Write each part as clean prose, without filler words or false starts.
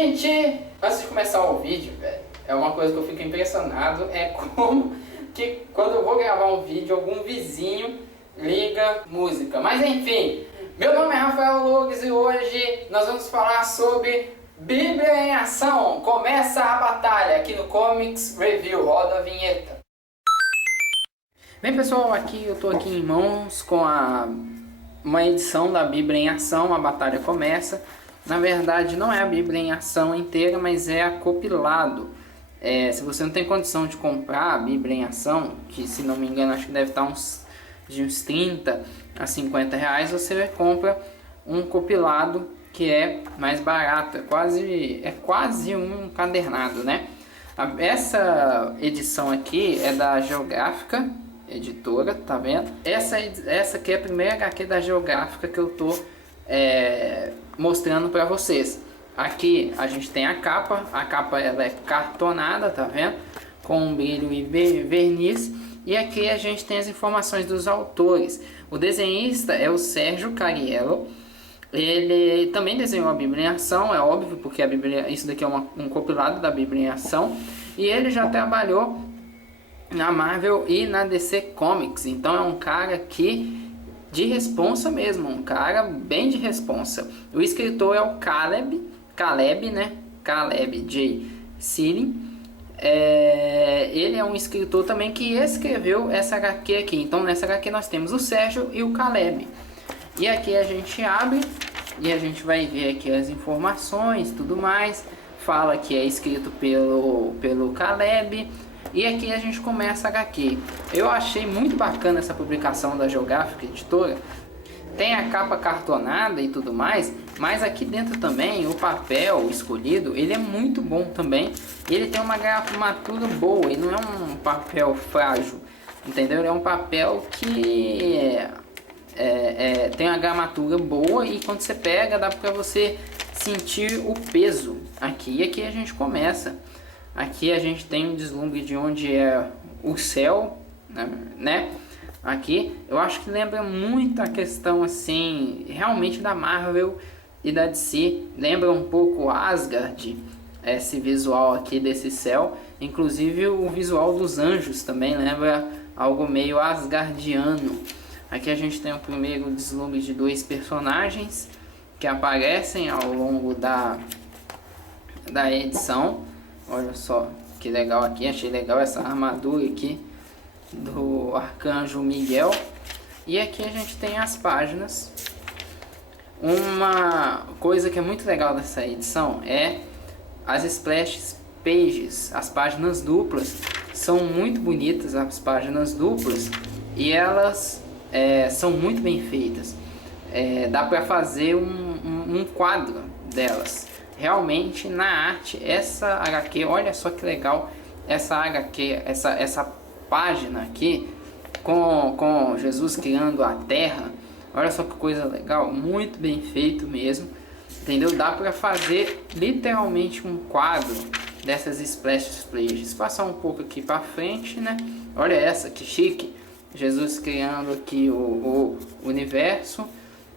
Gente, antes de começar o vídeo, velho, é uma coisa que eu fico impressionado, é como que quando eu vou gravar um vídeo, algum vizinho liga música. Mas enfim, meu nome é Rafael Loures e hoje nós vamos falar sobre Bíblia em Ação. Começa a batalha aqui no Comics Review, roda a vinheta. Bem pessoal, eu tô aqui em mãos com uma edição da Bíblia em Ação, a batalha começa. Na verdade não é a Bíblia em Ação inteira, mas é acopilado. Se você não tem condição de comprar a Bíblia em Ação, que se não me engano acho que deve estar de uns 30 a 50 reais, você compra um compilado que é mais barato, é quase um encadernado, né? Essa edição aqui é da Geográfica Editora, tá vendo? Essa aqui é a primeira HQ da Geográfica que eu tô mostrando para vocês. Aqui a gente tem a capa ela é cartonada, tá vendo? Com brilho e verniz. E aqui a gente tem as informações dos autores. O desenhista é o Sérgio Cariello. Ele também desenhou a Bíblia em Ação, é óbvio, porque isso daqui é um compilado da Bíblia em Ação. E ele já trabalhou na Marvel e na DC Comics. Então é um cara que de responsa mesmo, um cara bem de responsa. O escritor é o Caleb, né? Caleb J. Sealing. Ele é um escritor também que escreveu essa HQ aqui. Então nessa HQ nós temos o Sérgio e o Caleb. E aqui a gente abre e a gente vai ver aqui as informações, tudo mais. Fala que é escrito pelo Caleb. E aqui a gente começa a HQ. Eu achei muito bacana essa publicação da Geográfica Editora. Tem a capa cartonada e tudo mais, mas aqui dentro também o papel escolhido, ele é muito bom também. Ele tem uma gramatura boa, e não é um papel frágil, entendeu? É um papel que tem uma gramatura boa e quando você pega dá para você sentir o peso aqui. E aqui a gente começa. Aqui a gente tem um deslumbre de onde é o céu, né? Aqui eu acho que lembra muito a questão assim, realmente da Marvel e da DC. Lembra um pouco Asgard, esse visual aqui desse céu. Inclusive o visual dos anjos também lembra algo meio asgardiano. Aqui a gente tem o primeiro deslumbre de dois personagens que aparecem ao longo da edição. Olha só que legal aqui, achei legal essa armadura aqui do Arcanjo Miguel. E aqui a gente tem as páginas. Uma coisa que é muito legal dessa edição é as splash pages, as páginas duplas. São muito bonitas as páginas duplas e elas são muito bem feitas. Dá para fazer um quadro delas. Realmente na arte, essa HQ, olha só que legal essa HQ, essa página aqui com Jesus criando a terra. Olha só que coisa legal, muito bem feito mesmo, entendeu? Dá para fazer literalmente um quadro dessas splash pages. Passar um pouco aqui para frente, né? Olha essa que chique, Jesus criando aqui o universo,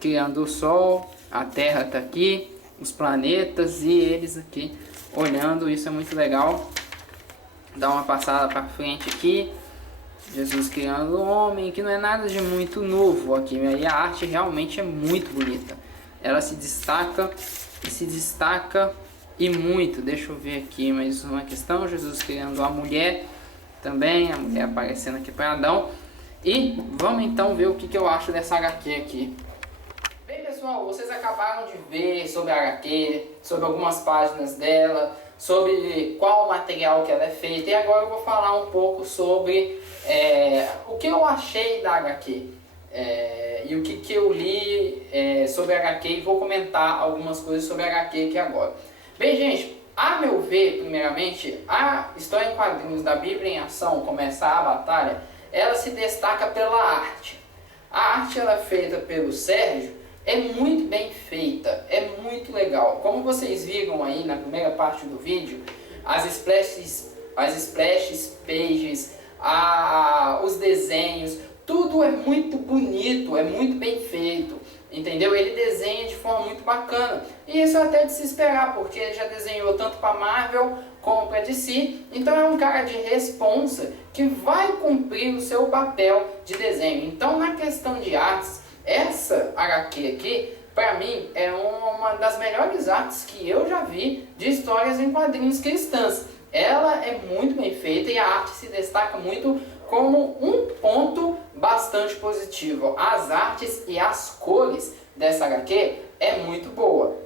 criando o sol, a terra tá aqui, os planetas e eles aqui olhando. Isso é muito legal. Dá uma passada para frente aqui, Jesus criando o homem, que não é nada de muito novo aqui, e a arte realmente é muito bonita. Ela se destaca e muito. Deixa eu ver aqui mais uma questão. Jesus criando a mulher também, a mulher aparecendo aqui para Adão. E vamos então ver o que eu acho dessa HQ aqui. Bem pessoal, vocês acabaram de ver sobre a HQ, sobre algumas páginas dela, sobre qual material que ela é feita. E agora eu vou falar um pouco sobre o que eu achei da HQ e o que eu li sobre a HQ, e vou comentar algumas coisas sobre a HQ aqui agora. Bem gente, a meu ver, primeiramente, a história em quadrinhos da Bíblia em Ação, Começar a Batalha, ela se destaca pela arte. A arte ela é feita pelo Sérgio, é muito bem feita, é muito legal. Como vocês viram aí na primeira parte do vídeo, as splash pages, os desenhos, tudo é muito bonito, é muito bem feito. entendeu? Ele desenha de forma muito bacana. E isso é até de se esperar, porque ele já desenhou tanto para Marvel como para DC. Então é um cara de responsa que vai cumprir o seu papel de desenho. Então, na questão de artes, essa HQ aqui, para mim, é uma das melhores artes que eu já vi de histórias em quadrinhos cristãs. Ela é muito bem feita e a arte se destaca muito como um ponto bastante positivo. As artes e as cores dessa HQ é muito boa.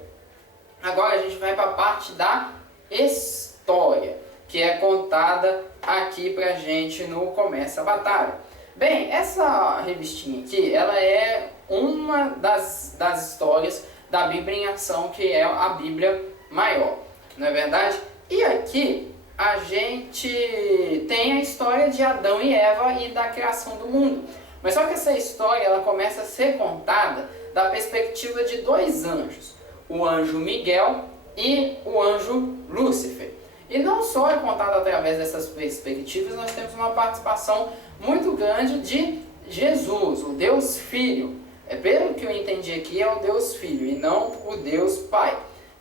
Agora a gente vai para a parte da história, que é contada aqui pra gente no Começa a Batalha. Bem, essa revistinha aqui, ela é uma das histórias da Bíblia em Ação, que é a Bíblia Maior, não é verdade? E aqui a gente tem a história de Adão e Eva e da criação do mundo. Mas só que essa história ela começa a ser contada da perspectiva de dois anjos, o anjo Miguel e o anjo Lúcifer. E não só é contado através dessas perspectivas, nós temos uma participação muito grande de Jesus, o Deus Filho. Pelo que eu entendi aqui, é o Deus Filho e não o Deus Pai.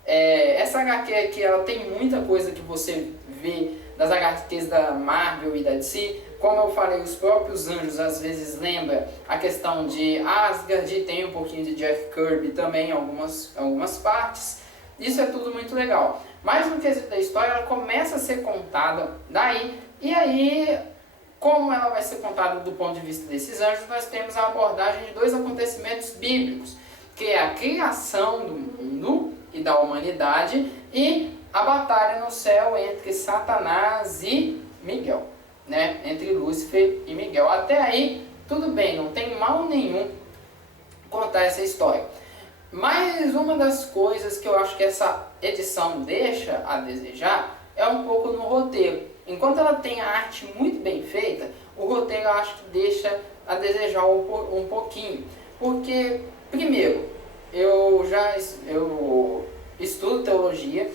Essa HQ aqui, ela tem muita coisa que você vê das HQs da Marvel e da DC. Como eu falei, os próprios anjos às vezes lembram a questão de Asgard, tem um pouquinho de Jack Kirby também em algumas partes. Isso é tudo muito legal. Mas no quesito da história, ela começa a ser contada daí, e aí, como ela vai ser contada do ponto de vista desses anjos, nós temos a abordagem de dois acontecimentos bíblicos, que é a criação do mundo e da humanidade e a batalha no céu entre Satanás e Miguel, né? Entre Lúcifer e Miguel. Até aí, tudo bem, não tem mal nenhum contar essa história. Mas uma das coisas que eu acho que essa edição deixa a desejar é um pouco no roteiro. Enquanto ela tem a arte muito bem feita, o roteiro eu acho que deixa a desejar um pouquinho. Porque, primeiro, eu estudo teologia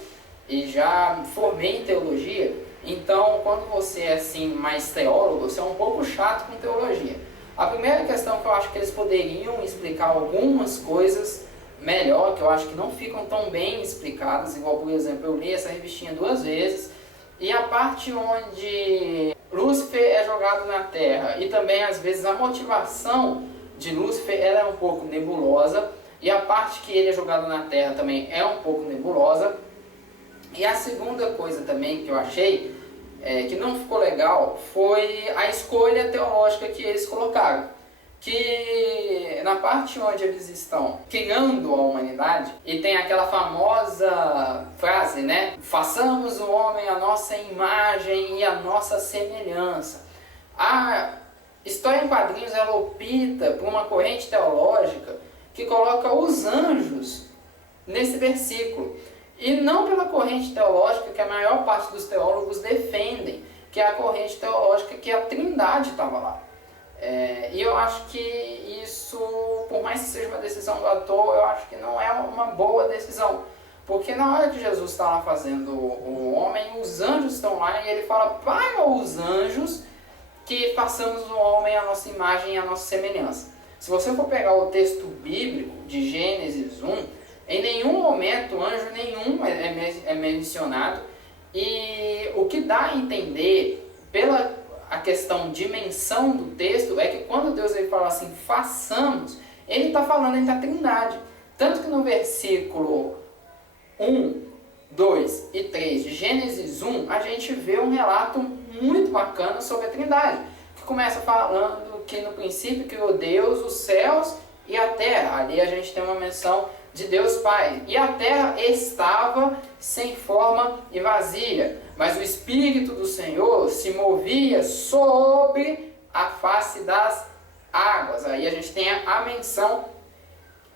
e já formei em teologia, então quando você é assim mais teólogo, você é um pouco chato com teologia. A primeira questão que eu acho que eles poderiam explicar algumas coisas melhor, que eu acho que não ficam tão bem explicadas, igual por exemplo, eu li essa revistinha 2 vezes, e a parte onde Lúcifer é jogado na Terra, e também às vezes a motivação de Lúcifer ela é um pouco nebulosa, e a parte que ele é jogado na Terra também é um pouco nebulosa. E a segunda coisa também que eu achei que não ficou legal foi a escolha teológica que eles colocaram. Que na parte onde eles estão criando a humanidade, e tem aquela famosa frase, né? Façamos o homem a nossa imagem e a nossa semelhança. A história em quadrinhos ela opta por uma corrente teológica que coloca os anjos nesse versículo. E não pela corrente teológica que a maior parte dos teólogos defendem, que é a corrente teológica que a Trindade estava lá. E eu acho que isso, por mais que seja uma decisão do ator, eu acho que não é uma boa decisão. Porque na hora que Jesus está lá fazendo o homem, os anjos estão lá e ele fala para os anjos que façamos o homem à nossa imagem e à nossa semelhança. Se você for pegar o texto bíblico de Gênesis 1, em nenhum momento anjo nenhum é mencionado. E o que dá a entender pela a questão dimensão do texto é que quando Deus ele fala assim, façamos, ele está falando da Trindade. Tanto que no versículo 1, 2 e 3 de Gênesis 1, a gente vê um relato muito bacana sobre a Trindade, que começa falando que no princípio criou Deus os céus e a terra. Ali a gente tem uma menção de Deus Pai. E a terra estava sem forma e vazia, mas o Espírito do Senhor se movia sobre a face das águas. Aí a gente tem a menção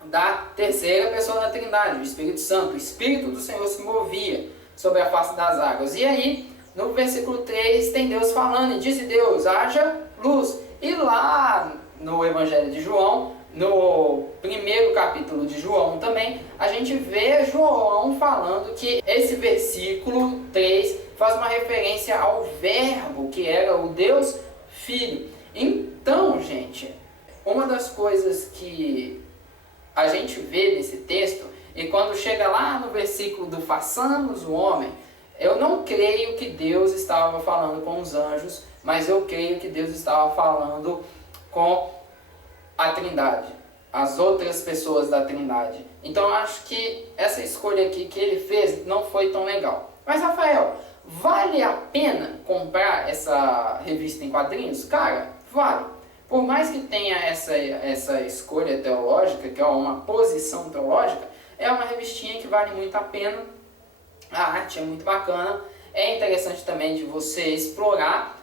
da terceira pessoa da Trindade, o Espírito Santo. O Espírito do Senhor se movia sobre a face das águas. E aí, no versículo 3, tem Deus falando, e disse Deus, haja luz. E lá no Evangelho de João, no primeiro capítulo de João também, a gente vê João falando que esse versículo 3 faz uma referência ao verbo, que era o Deus Filho. Então, gente, uma das coisas que a gente vê nesse texto, e quando chega lá no versículo do façamos o homem, eu não creio que Deus estava falando com os anjos, mas eu creio que Deus estava falando com a Trindade, as outras pessoas da Trindade. Então eu acho que essa escolha aqui que ele fez não foi tão legal. Mas Rafael, vale a pena comprar essa revista em quadrinhos? Cara, vale. Por mais que tenha essa escolha teológica, que é uma posição teológica, é uma revistinha que vale muito a pena. A arte é muito bacana. É interessante também de você explorar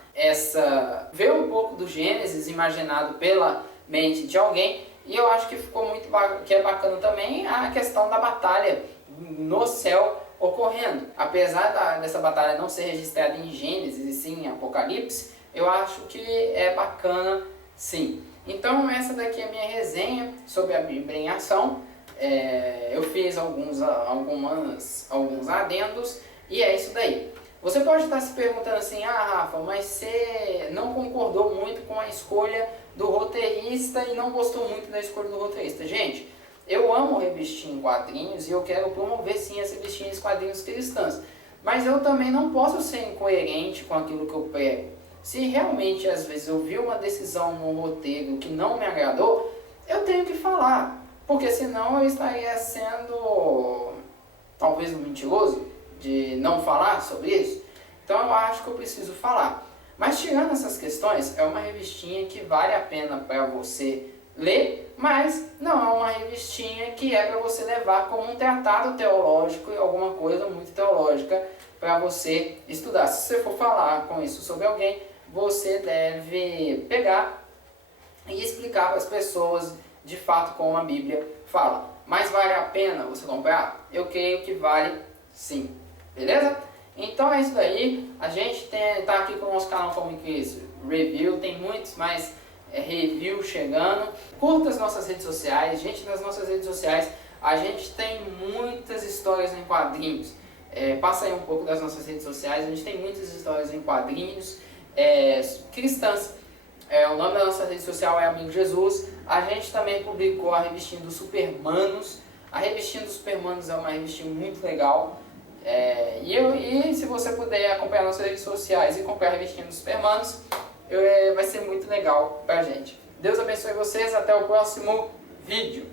ver um pouco do Gênesis imaginado pela mente de alguém. E eu acho que ficou muito que é bacana também a questão da batalha no céu ocorrendo. Apesar dessa batalha não ser registrada em Gênesis e sim em Apocalipse, eu acho que é bacana sim. Então essa daqui é a minha resenha sobre a Bíblia em Ação. Eu fiz alguns adendos e é isso daí. Você pode estar se perguntando assim, Rafa, mas você não concordou muito com a escolha do roteirista e não gostou muito da escolha do roteirista. Gente, eu amo revistinha em quadrinhos e eu quero promover sim as revistinhas em quadrinhos cristãs. Mas eu também não posso ser incoerente com aquilo que eu prego. Se realmente às vezes eu vi uma decisão no roteiro que não me agradou, eu tenho que falar. Porque senão eu estaria sendo talvez um mentiroso de não falar sobre isso. Então eu acho que eu preciso falar. Mas tirando essas questões, é uma revistinha que vale a pena para você ler, mas não é uma revistinha que é para você levar como um tratado teológico e alguma coisa muito teológica para você estudar. Se você for falar com isso sobre alguém, você deve pegar e explicar para as pessoas de fato como a Bíblia fala. Mas vale a pena você comprar? Eu creio que vale sim. Beleza? Então é isso daí. A gente tá aqui com o nosso canal Comic Review. Tem muitos mais reviews chegando. Curta as nossas redes sociais. Gente, nas nossas redes sociais a gente tem muitas histórias em quadrinhos. Passa aí um pouco das nossas redes sociais. A gente tem muitas histórias em quadrinhos cristãs. O nome da nossa rede social é Amigo Jesus. A gente também publicou a revistinha dos Supermanos. A revistinha dos Supermanos é uma revistinha muito legal. E se você puder acompanhar nossas redes sociais e comprar a revistinha dos Supermanos, vai ser muito legal pra gente. Deus abençoe vocês. Até o próximo vídeo.